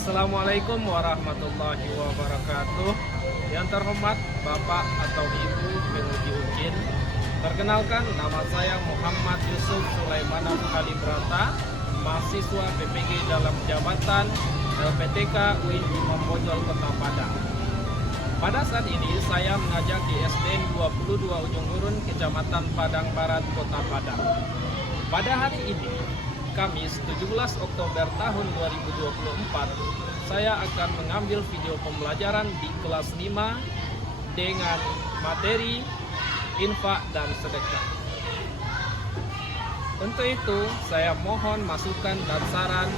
Assalamualaikum warahmatullahi wabarakatuh. Yang terhormat Bapak atau Ibu penguji UKIN, perkenalkan nama saya Muhammad Yusuf Sulaiman Kalibrata, mahasiswa PPG dalam jabatan LPTK UIN Imam Bonjol Kota Padang. Pada saat ini saya mengajar di SDN 22 Ujung Urun, Kecamatan Padang Barat, Kota Padang. Pada hari ini, Kamis 17 Oktober tahun 2024, saya akan mengambil video pembelajaran di kelas 5 dengan materi infak dan sedekah. Untuk itu, saya mohon masukan dan saran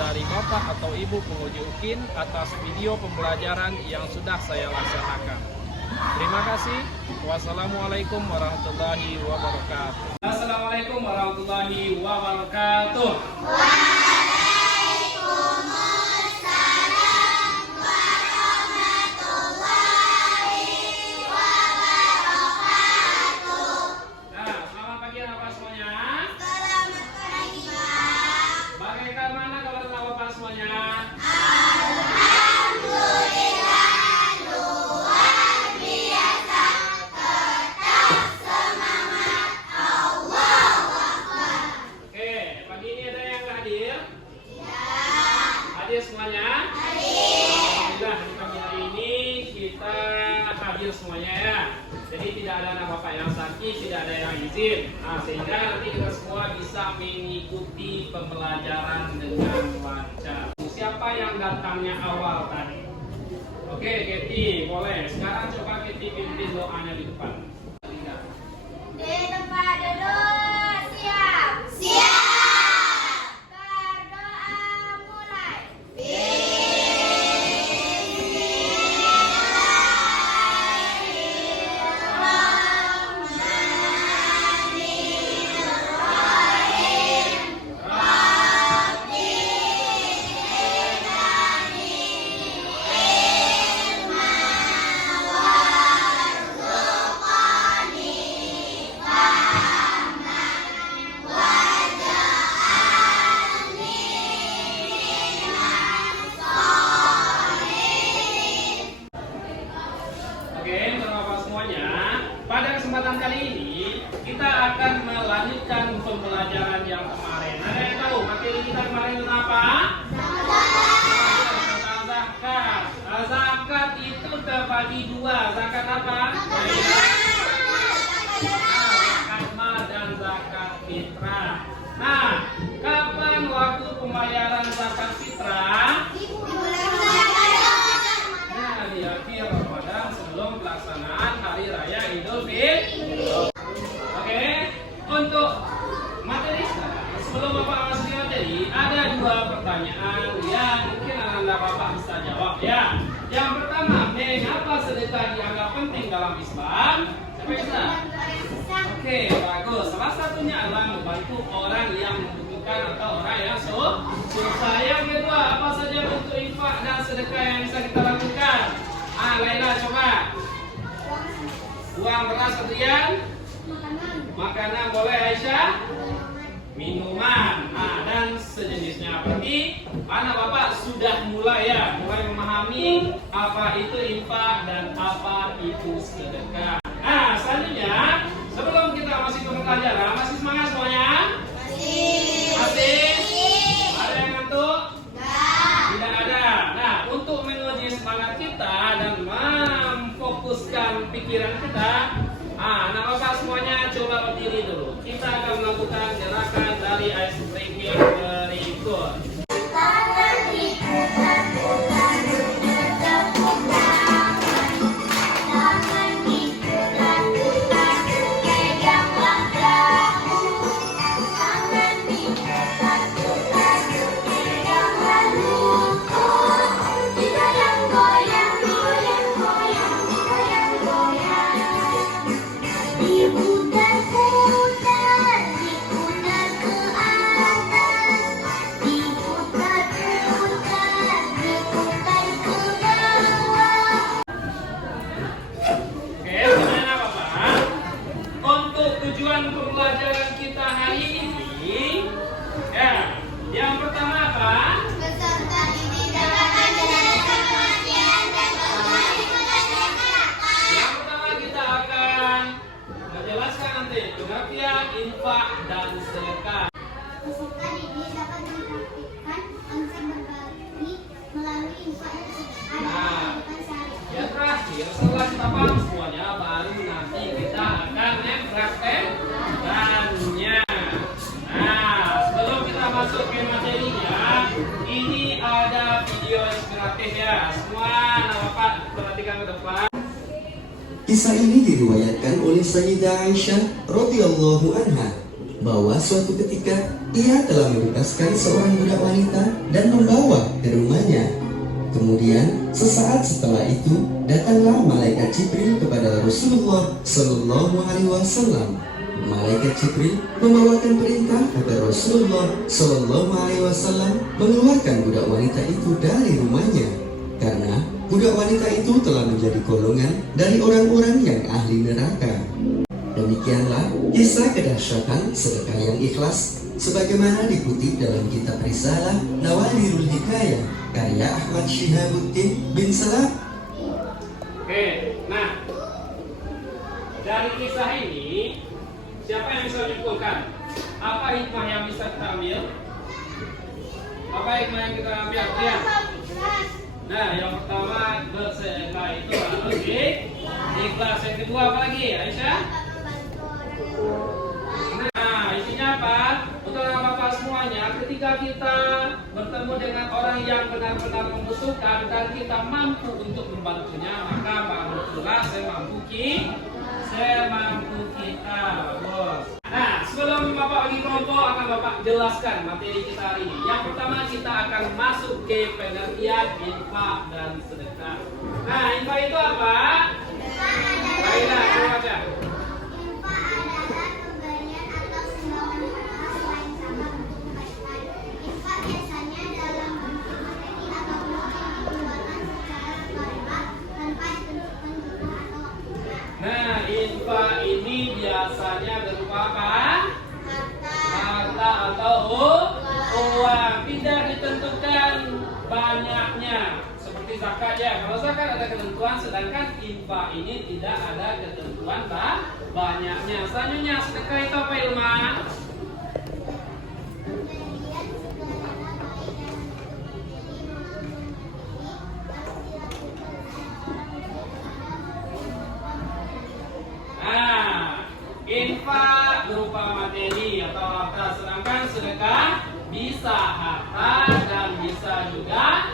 dari Bapak atau Ibu penguji UKIN atas video pembelajaran yang sudah saya laksanakan. Terima kasih. Wassalamualaikum warahmatullahi wabarakatuh. Assalamualaikum warahmatullahi wabarakatuh. Hadir semuanya? Alhamdulillah, di pagi hari ini kita hadir semuanya ya. Jadi tidak ada anak bapak yang sakit, tidak ada yang izin. Sehingga nanti kita semua bisa mengikuti pembelajaran dengan lancar. Siapa yang datangnya awal tadi? Oke, Keti, boleh. Sekarang coba Keti pimpin doanya di depan. Di tempat duduk, siap. Siap. Pada kesempatan kali ini kita akan melanjutkan pembelajaran yang kemarin. Ada yang tahu materi kita kemarin tentang apa? Tentang zakat. Zakat itu terbagi dua. Zakat apa? Zakat mal dan zakat fitrah. Nah, kapan waktu pembayaran zakat fitrah? Di akhir Ramadan sebelum pelaksanaan Hari Raya Idul Fitri. Oke, untuk materi sekarang, sebelum Bapak masuk ke materi, ada dua pertanyaan yang mungkin Anda Bapak bisa jawab ya. Yang pertama, mengapa sedekah dianggap penting dalam Islam? Siapa bisa? Oke, bagus. Salah satunya adalah membantu orang yang membutuhkan atau orang yang susah. Yang kedua, apa saja bentuk infak dan sedekah yang bisa kita lakukan? Laila coba. Uang, beras, kemudian makanan boleh, Aisyah. Minuman, dan sejenisnya. Berarti anak bapak sudah mulai memahami apa itu infak dan apa itu sedekah. Selanjutnya, sebelum kita masih ke pembelajaran, masih semangat semuanya? Masih? Ada yang ngantuk? Tidak ada. Nah, untuk menguji semangat kita dan memfokuskan pikiran kita, anak bapak semuanya coba berdiri dulu. Kita akan melakukan gerakan dari ice breaking berikut. Kisah ini diriwayatkan oleh Sayyidah Aisyah radhiyallahu anha bahwa suatu ketika ia telah membebaskan seorang budak wanita dan membawa ke rumahnya. Kemudian sesaat setelah itu datanglah malaikat Jibril kepada Rasulullah Shallallahu Alaihi Wasallam. Malaikat Jibril membawakan perintah agar Rasulullah Shallallahu Alaihi Wasallam mengeluarkan budak wanita itu dari rumahnya, karena budak wanita itu telah menjadi golongan dari orang-orang yang ahli neraka. Demikianlah kisah kedahsyatan sedekah yang ikhlas sebagaimana dikutip dalam kitab Risalah Nawadirul Hikayah karya Ahmad Syihabuddin bin Salam. Oke, nah dari kisah ini siapa yang bisa menyimpulkan apa hikmah yang bisa kita ambil? Apa hikmah yang kita ambil? Ya. Nah, yang pertama bersedekah itu harus ikhlas. Yang kedua apa lagi, Aisyah? Nah, isinya apa? Untuk bapak semuanya, ketika kita bertemu dengan orang yang benar-benar membutuhkan dan kita mampu untuk membantunya, maka barulah semampu kita, bos. Nah, sebelum bapak bagi kelompok akan bapak jelaskan materi kita hari ini. Yang pertama kita akan masuk ke pengertian infak dan sedekah. Nah, infak itu apa? Baiklah, coba baca. Nah, infak ini biasanya berupa apa? Harta atau uang. Tidak ditentukan banyaknya. Seperti zakat ya. Kalau zakat ada ketentuan, sedangkan infak ini tidak ada ketentuan banyaknya. Selanjutnya sedekah itu apa, Ilma? Infak berupa materi atau harta, sedangkan sedekah bisa harta dan bisa juga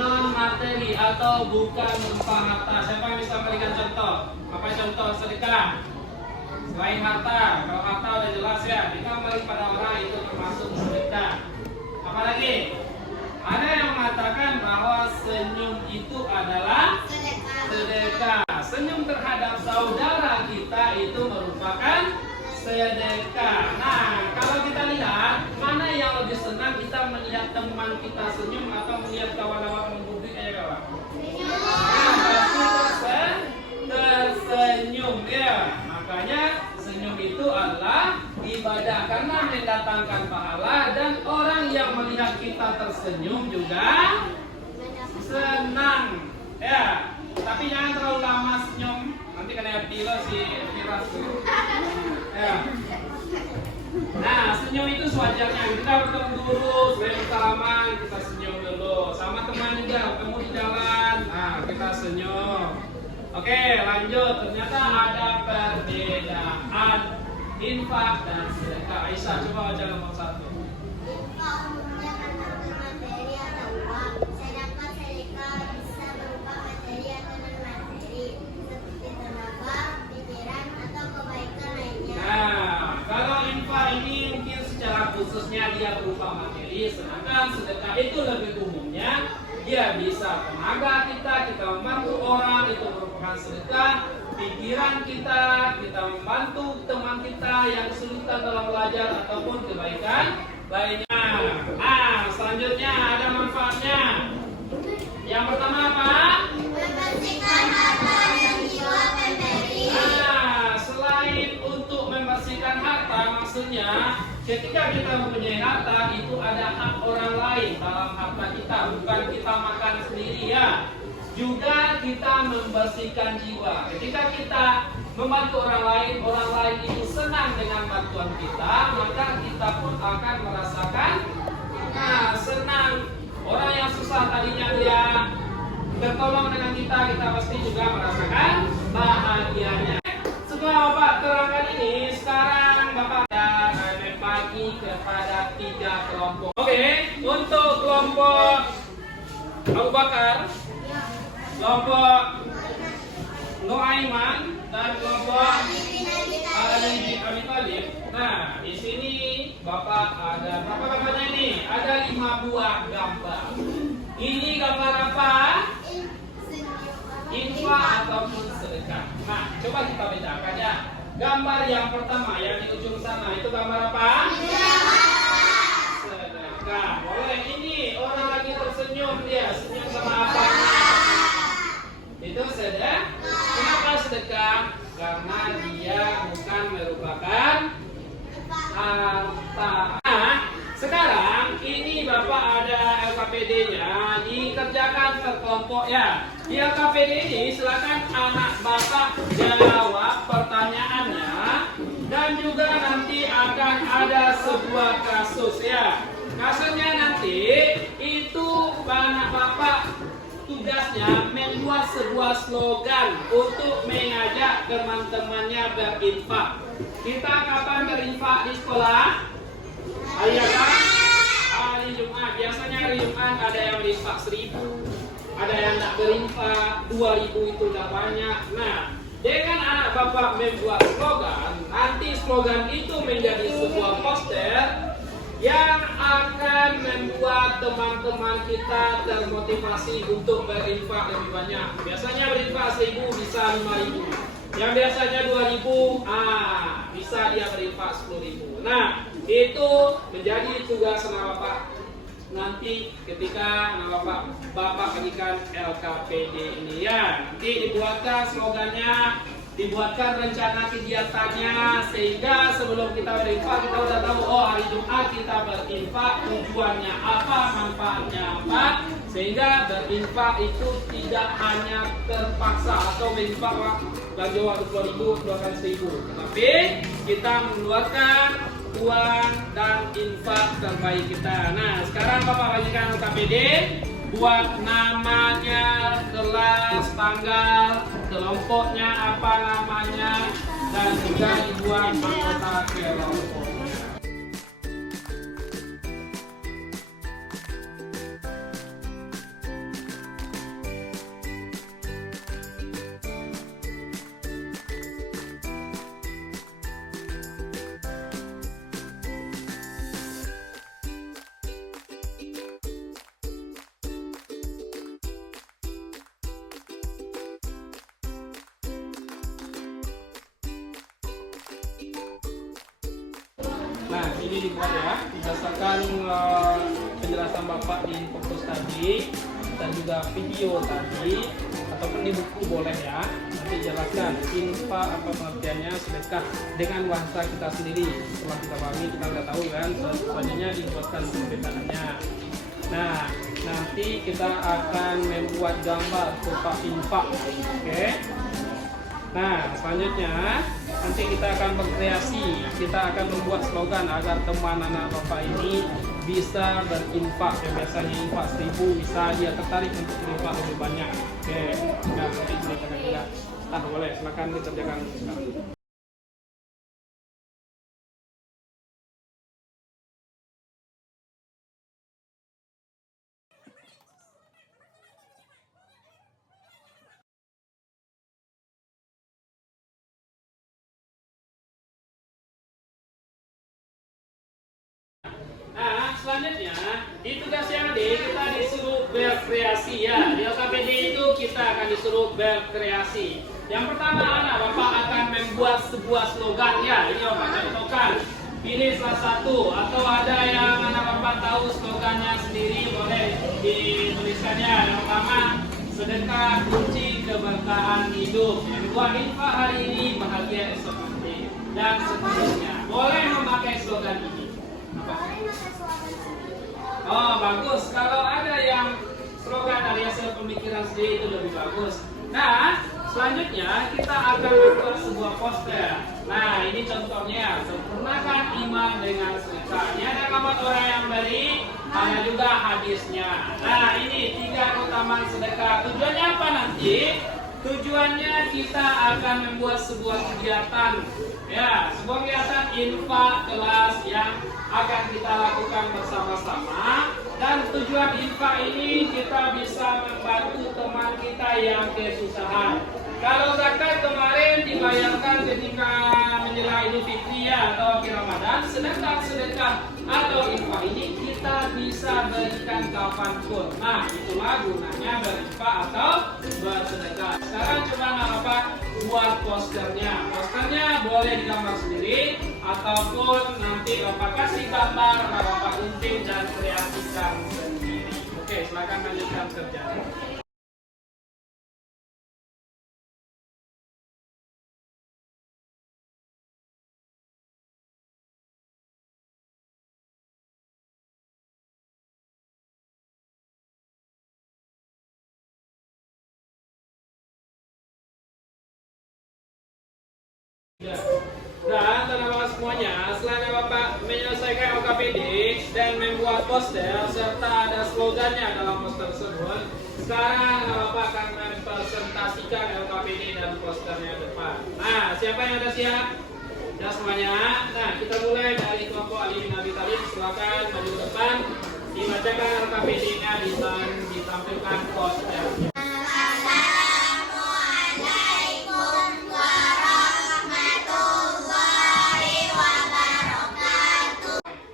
non materi atau bukan berupa harta. Siapa yang bisa memberikan contoh? Apa contoh sedekah selain harta? Kalau harta udah jelas ya, kita memberi pada orang itu termasuk sedekah. Apalagi ada yang mengatakan bahwa senyum itu adalah sedekah. Senyum terhadap saudara kita itu merupakan sedekah. Nah, kalau kita lihat mana yang lebih senang, kita melihat teman kita senyum atau melihat kawan-kawan membubik aja kawan? Nah, pasti tersenyum ya. Makanya senyum itu adalah ibadah karena mendatangkan pahala, dan orang yang melihat kita tersenyum juga senang ya. Tapi jangan terlalu lama senyum, nanti kena pilot si Firas tuh. Ya. Nah, senyum itu sewajarnya. Kita bertemu dulu, sebelum salaman kita senyum dulu. Sama teman juga, ketemu di jalan, nah kita senyum. Oke, lanjut. Ternyata ada perbedaan infak dan sedekah. Aisyah, coba baca nomor 1. Infak umumnya kan berupa materi atau uang, sedangkan sedekah bisa berupa materi atau non materi, seperti tenaga, pikiran, atau kebaikan lainnya. Nah, kalau infak ini mungkin secara khususnya dia berupa materi, sedangkan sedekah itu lebih umumnya dia bisa tenaga kita membantu orang, itu merupakan sedekah. Pikiran kita membantu teman kita yang kesulitan dalam belajar ataupun kebaikan lainnya. Nah, selanjutnya ada manfaatnya. Yang pertama apa? Membersihkan harta dan jiwa pemberi. Nah, selain untuk membersihkan harta, maksudnya ketika kita mempunyai harta itu ada hak orang lain dalam harta kita, bukan kita makan sendiri ya. Juga kita membersihkan jiwa. Ketika kita membantu orang lain itu senang dengan bantuan kita, maka kita pun akan merasakan senang. Orang yang susah tadinya dia tertolong dengan kita pasti juga merasakan bahagianya. Setelah Bapak terangkan ini, sekarang Bapak akan membagi kepada 3 kelompok. Oke, untuk kelompok Abu Bakar, kelompok Nuaiman dan kelompok Ali bin Abi Thalib. Nah, di sini Bapak ada berapa gambarnya ini? Ada 5 buah gambar. Ini gambar apa? Infak ataupun sedekah. Nah, coba kita bedakan ya. Gambar yang pertama yang di ujung sana itu gambar apa? Sedekah. Boleh. Ini orang lagi tersenyum, dia senyum sama apa? Itu sedekah. Kenapa sedekah? Karena dia bukan merupakan harta. Nah, sekarang ini Bapak ada LKPD-nya, dikerjakan per kelompok ya. Di LKPD ini silakan anak Bapak jawab pertanyaannya dan juga nanti akan ada sebuah kasus ya. Kasusnya nanti itu anak Bapak tugasnya membuat sebuah slogan untuk mengajak teman-temannya berinfak. Kita kapan berinfak di sekolah? Hari apa? Hari Jumat. Biasanya hari Jumat ada yang berinfak 1.000, ada yang tak berinfak 2.000, itu udah banyak. Nah, dengan anak Bapak membuat slogan, nanti slogan itu menjadi sebuah poster yang akan membuat teman-teman kita termotivasi untuk berinfak lebih banyak. Biasanya berinfak 1.000 bisa 5.000. Yang biasanya 2.000, bisa dia berinfak 10.000. Nah, itu menjadi tugas anak Bapak nanti ketika anak Bapak bagikan LKPD ini ya. Nanti dibuatkan slogannya, dibuatkan rencana kegiatannya, sehingga sebelum kita berinfak kita udah tahu, oh hari Jumat kita berinfak, tujuannya apa, manfaatnya apa, sehingga berinfak itu tidak hanya terpaksa atau berinfak belanja waktu 2.000 keluarkan 1.000, tapi kita mengeluarkan uang dan infak terbaik kita. Nah, sekarang Bapak bagikan KPD, buat namanya, kelas, tanggal, kelompoknya apa namanya, dan juga dibuat anggota kelompok. Nah, ini dibuat ya berdasarkan penjelasan Bapak di fokus tadi dan juga video tadi ataupun di buku boleh ya. Nanti jelaskan infak apa pengertiannya, sedekah dengan bahasa kita sendiri. Setelah kita pahami kita nggak tahu kan, selanjutnya dibuatkan perbedaannya. Nah, nanti kita akan membuat gambar berupa infak, oke? Nah, selanjutnya nanti kita akan berkreasi, kita akan membuat slogan agar teman anak Bapak ini bisa berinfak. Yang biasanya infak 1.000 bisa dia tertarik untuk berinfak lebih banyak. Oke, nah nanti ceritakan juga. Boleh, silakan dikerjakan sekarang. Nah, selanjutnya di tugas yang D kita disuruh berkreasi ya. Di LKPD itu kita akan disuruh berkreasi. Yang pertama anak Bapak akan membuat sebuah slogan ya. Ini Bapak contohkan. Pilih salah satu atau ada yang anak Bapak tahu slogannya sendiri, boleh dituliskannya. Yang pertama, sedekah kunci keberkahan hidup. Yang kedua, infak hari ini bahagia esok nanti. Dan seterusnya. Boleh memakai slogan ini. Oh, bagus. Kalau ada yang slogan dari hasil pemikiran sendiri itu lebih bagus. Nah, selanjutnya kita akan membuat sebuah poster. Nah, ini contohnya, sempurnakan iman dengan sedekah. Ini ada gambar orang yang beri, ada juga hadisnya. Nah, ini 3 keutamaan sedekah. Tujuannya apa nanti? Tujuannya kita akan membuat sebuah kegiatan, ya, sebuah kegiatan infak kelas yang akan kita lakukan bersama-sama. Dan tujuan infak ini kita bisa membantu teman kita yang kesusahan. Kalau zakat kemarin dibayarkan ketika menjelang Idul Fitri ya, atau akhir Ramadan, sedangkan sedekah atau infak ini kita bisa berikan kapanpun. Nah, itulah gunanya berinfak atau bersedekah. Sekarang coba nggak apa buat posternya. Posternya boleh digambar sendiri ataupun nanti Bapak kasih gambar Bapak gunting dan kreasikan sendiri. Oke, silakan lanjutkan kerjanya. Dan teman-teman semuanya, selain Bapak menyelesaikan OKPD dan membuat poster serta ada slogannya dalam poster tersebut, sekarang Bapak akan mempresentasikan OKPD dan posternya depan. Nah, siapa yang ada siap? Ya semuanya. Nah, kita mulai dari kelompok Ali bin Abi Thalib. Silakan maju ke depan, dibacakan OKPD-nya dan ditampilkan posternya.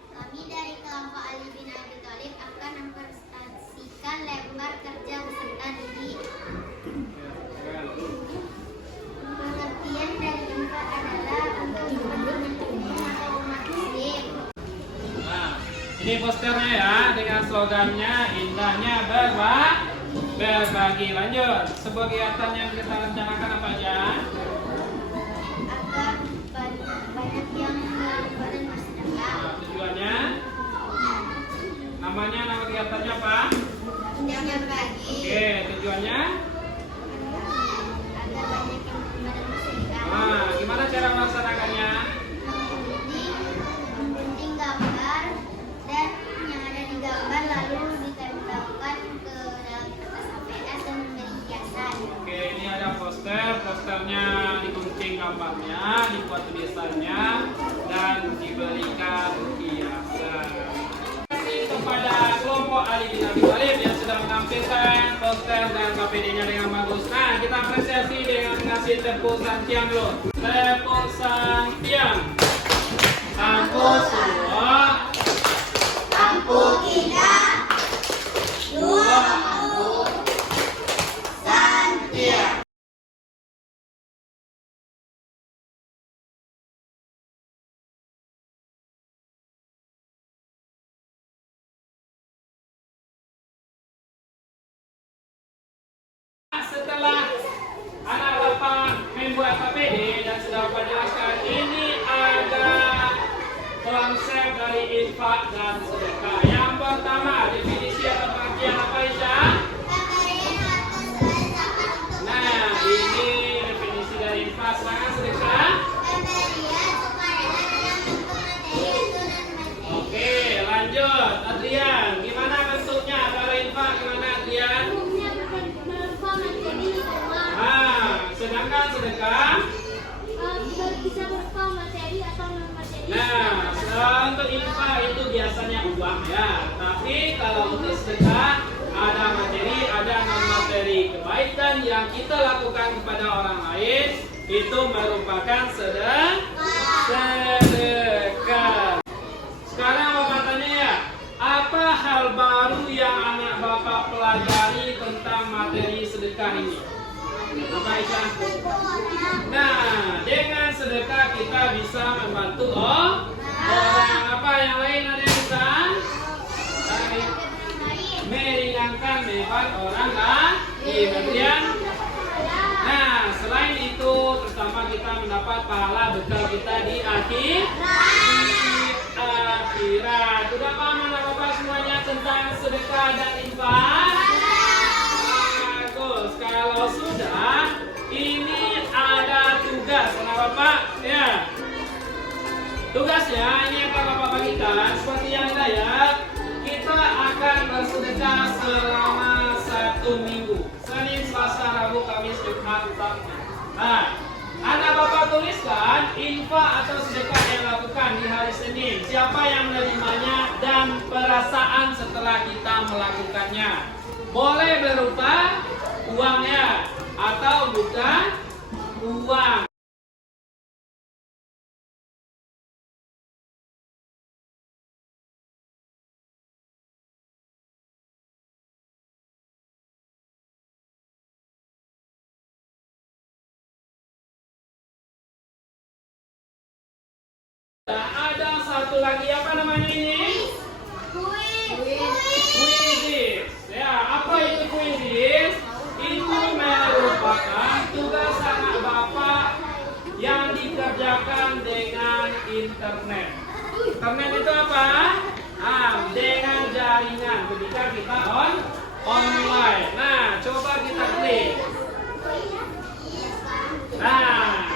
Kami dari kelompok Ali bin Abi Thalib akan mempresentasikan lembar kerja beserta diri. Pengertian dari infak adalah untuk kepentingan umum atau umat muslim. Nah, ini posternya ya dengan slogannya indahnya berbagi. Lanjut, sebuah kegiatan yang kita rencanakan apa aja? Agar banyak yang berinfak dan bersedekah. Nah, tujuannya, nama kegiatannya apa? Yang berbagi. Oke, tujuannya. Agar banyak yang berinfak dan bersedekah. Nah, gimana cara melaksanakannya? Menggunting gambar dan yang ada di gambar lalu ditempelkan ke dalam kertas APS dan memberi hiasan. Oke, ini ada posternya digunting gambarnya, dibuat tulisannya, dan diberikan hiasan. Terima kasih kepada kelompok Ali bin Abi Thalib yang sudah menampilkan poster dan KPD-nya dengan bagus. Nah, kita apresiasi dengan mengasih tepuk santiang dulu. Tepuk santiang. Satu, dua. Lampu kita, dua lampu, santiang. Setelah anak bapak membuat KPD dan sudah bapak jelaskan, ini ada konsep dari infak dan sedekah. Yang pertama, definisi atau pengertian apa Isya? Pemberian atau selain zakat untuk Nah, ini definisi dari infak. Sedangkan sedekah? pemberian sukarela dalam bentuk materi atau non materi. Oke, lanjut. Adrian, gimana bentuknya? Kalau infak gimana Adrian? Umumnya berupa materi uang. Nah, sedangkan sedekah? Bisa berupa materi atau non materi. Nah, untuk infak itu biasanya uang ya. Tapi kalau untuk sedekah ada materi, ada non materi. Kebaikan yang kita lakukan kepada orang lain itu merupakan sedekah. Sekarang bapak tanya ya, apa hal baru yang anak bapak pelajari tentang materi sedekah ini? Apa Aisyah? Nah, dengan sedekah kita bisa membantu orang. Apa yang lain ada yang bisa? Meringankan beban orang lain. Kemudian, nah selain itu terutama kita mendapat pahala bekal kita di akhirat. Sudah paham anak bapak semuanya tentang sedekah dan infak? Bagus. Kalau sudah, ini ada tugas anak bapak ya. Tugasnya ini akan bapak bagikan seperti yang saya. Kita akan bersedekah selama 1 minggu. Senin, Selasa, Rabu, Kamis, Jumat, Sabtu. Nah, anak bapak tuliskan infak atau sedekah yang lakukan di hari Senin. Siapa yang menerimanya dan perasaan setelah kita melakukannya. Boleh berupa uang ya. atau bukan uang. Ada satu lagi, apa namanya ini? Kuisis. Ya, apa itu kuisis? Itu merupakan tugas anak bapak yang dikerjakan dengan internet. Internet itu apa? Dengan jaringan. Ketika kita online. Nah, coba kita klik. Nah,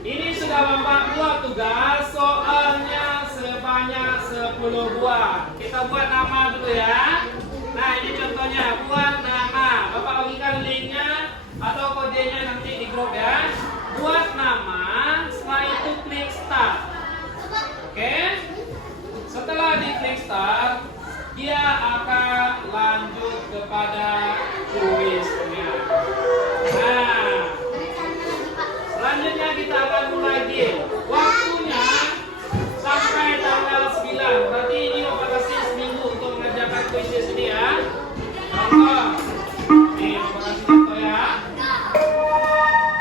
ini sudah Bapak buat tugas, soalnya sebanyak 10 buah. Kita buat nama dulu ya. Nah, ini contohnya, buat nama. Bapak bagikan linknya atau kodenya nanti di grup ya. Buat nama, setelah itu klik start. Oke? Setelah di klik start, dia akan lanjut kepada kuisnya. Nah, selanjutnya kita akan mulai game. Waktunya sampai tanggal 9. Berarti ini Bapak kasih seminggu untuk mengerjakan kuis ini ya. Contoh. Nih, Bapak kasih contoh ya.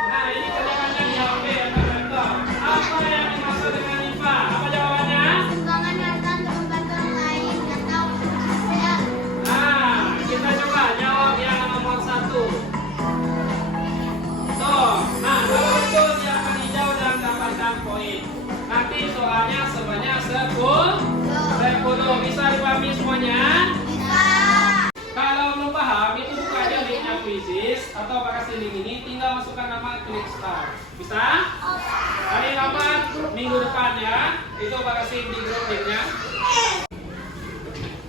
Nah, ini kerjaannya di HP ya, contoh. Apa yang dimaksud dengan IPA? Apa jawabannya? Sumbangan harta untuk membantu orang lain atau hasil. Nah, kita coba jawab yang nomor 1. Nah, kalau betul dia akan hijau dan dapatkan poin. Nanti soalnya sebanyak 10. Bisa dipahami semuanya? Bisa. Kalau belum paham, itu buka aja linknya kuisis atau kasih link ini, tinggal masukkan nama, klik start. Bisa? Hari dapat minggu depan ya. Itu kasih di grup linknya.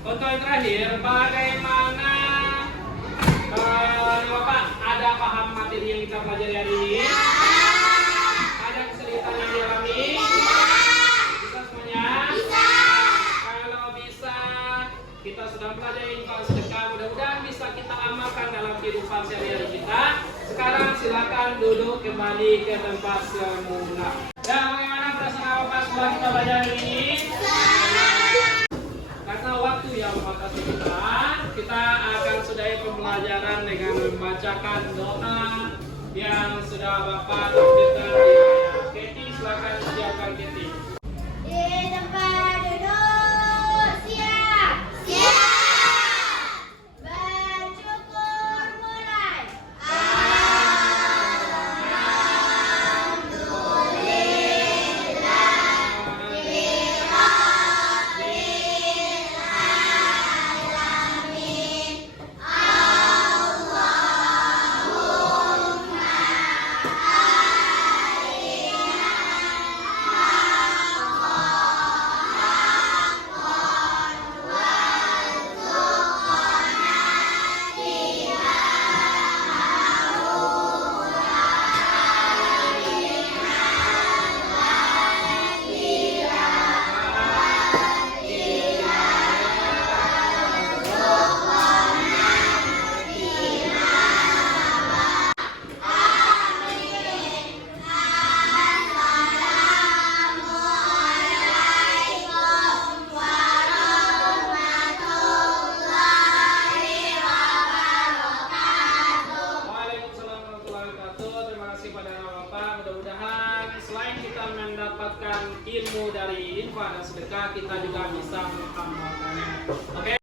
Untuk yang terakhir, bagaimana Bapak ada paham materi yang kita pelajari hari ini? Ada kesulitan yang dialami? Bisa semuanya? Bisa. Kalau bisa, kita sudah pelajari infak sedekah. Mudah-mudahan bisa kita amalkan dalam kehidupan sehari-hari kita. Sekarang silakan duduk kembali ke tempat semula. Dan bagaimana perasaan Bapak setelah kita belajar hari ini? Karena waktu yang membatasi kita akan sudahi pembelajaran dengan membacakan doa yang sudah Bapak tampilkan di layar. Keti, silakan siapkan Keti. Di tempat duduk, siap. Siap. Bersyukur mulai. Ilmu dari infak dan sedekah, kita juga bisa mengamalkannya. Oke?